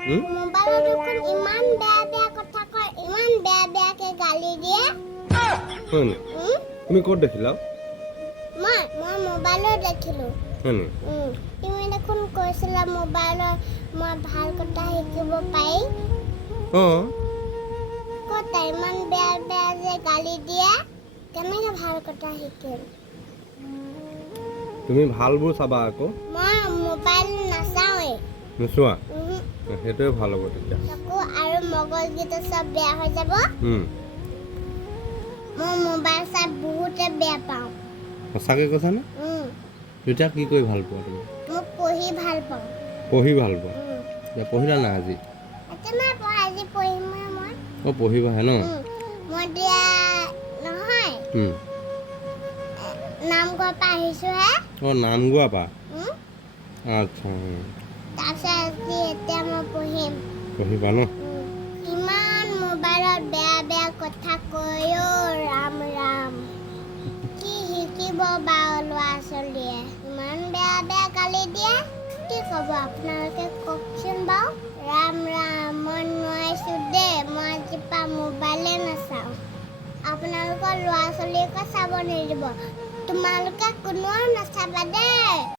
মোবাইলত দেখোন ইমান বেয়া বেয়া কথা কয় ইমান বেয়া বেয়াকে গালি দিয়ে হয় তুমি ক'ত দেখিলা? মই মই মোবাইলত দেখিলোঁ। হয় তুমি দেখোন কৈছিলা মোবাইলত মই ভালো কথা শিকিব পাৰি। অঁ। ক'ত ইমান বেয়া বেয়া যে গালি দিয়ে কেনেকৈ ভালো কথা শিকিম? তুমি ভালবোৰ চাবা আকৌ। মই মোবাইল নাচাওঁৱেই। নোচোৱা? সেইটোৱে ভালো হ'ব তেতিয়া আৰু মগজগিটা চব বেয়া হৈ যাব। মই মোবাইল চাই বহুতে বেয়া পাওঁ। সঁচাকৈ কৈছানে তেতিয়া কি কৰি ভালো পোৱা তুমি? মই পঢ়ি ভালো পাওঁ। পঢ়ি ভালো উম, এতিয়া পঢ়িলা নাই আজি? পঢ়া আজি পঢ়িমহে মই। অঁ পঢ়িবাহে ন? মই এতিয়া নহয়। নামঘৰৰ পৰা আহিছোঁহে অঁ নাম গোৱা পা আচ্ছা এতিয়া মই পঢ়িম। পঢ়িবা ন? ইমান মোবাইলত বেয়া বেয়া কথা কয় অ' ৰাম ৰাম। কি শিকিব বাৰু ল'ৰা ছোৱালীয়ে? ইমান বেয়া বেয়া গালি দিয়ে। কি ক'ব আপোনালোকে কওকচোন বাৰু? ৰাম ৰাম মই নোৱাৰিছোঁ দেই। মই আজিৰ পৰা মোবাইলে নাচাওঁ। আপোনালোকৰ ল'ৰা ছোৱালীকো চাব নিদিব। তোমালোকে কোনেও নাচাবা দেই।